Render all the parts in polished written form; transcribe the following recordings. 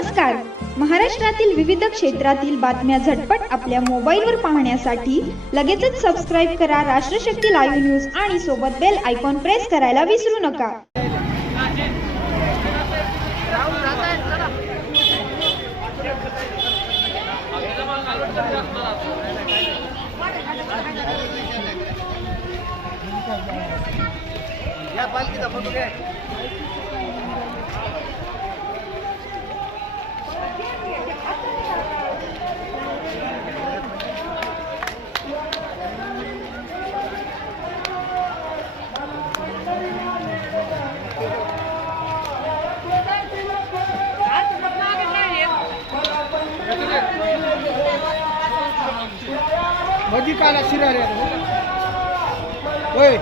नमस्कार. महाराष्ट्रातील विविध क्षेत्रातील बातम्या झटपट आपल्या मोबाईलवर पाहण्यासाठी लगेचच सबस्क्राईब करा राष्ट्रशक्ती लाईव्ह न्यूज आणि सोबत बेल आयकॉन प्रेस करायला विसरू नका. या पालखीचा फोटो घ्या. मधी काला शिरा रे होय.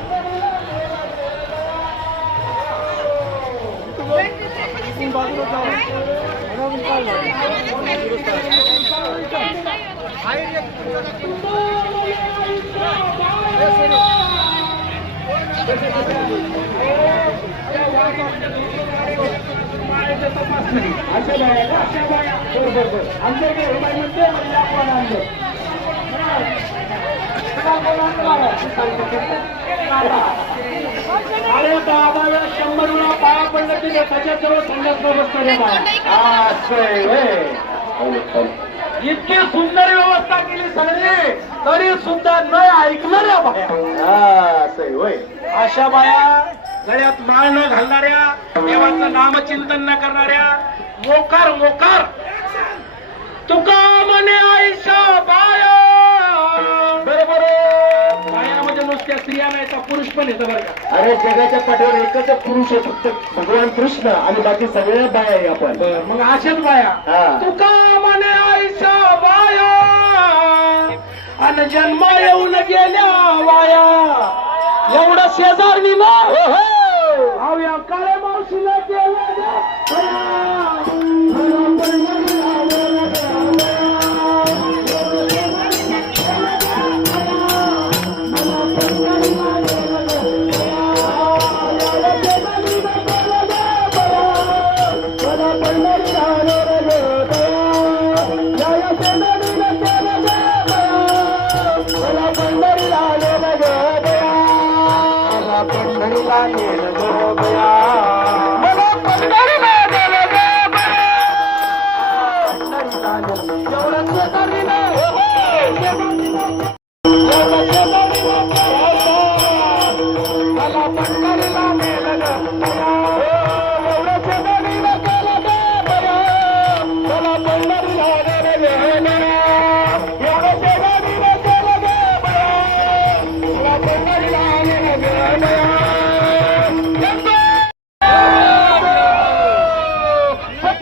अरे बाबाला 100 वेळा पाया पडलं की त्याच्याजवळ संघर्ष इतकी सुंदर व्यवस्था केली सगळी तरी सुद्धा न ऐकणाऱ्या बाया. अशा बाया गळ्यात माळ न घालणाऱ्या, देवाचं नामचिंतन न करणाऱ्या, मोकार मोकार तुका म्हणे आईशा बाया. बरोबर बाया म्हणजे नुसत्या स्त्रिया नाही तर पुरुष पण येतं बरं का. अरे जगाच्या पाठीवर एकच पुरुष आहे फक्त भगवान कृष्ण आणि बाकी सगळ्या बाया आहे आपण. मग अशाच बाया तुका म्हणे आईशा बाया आणि जन्म येऊन गेल्या वाया. एवढं शेजारनी ना या काळ्या मावशीला केलं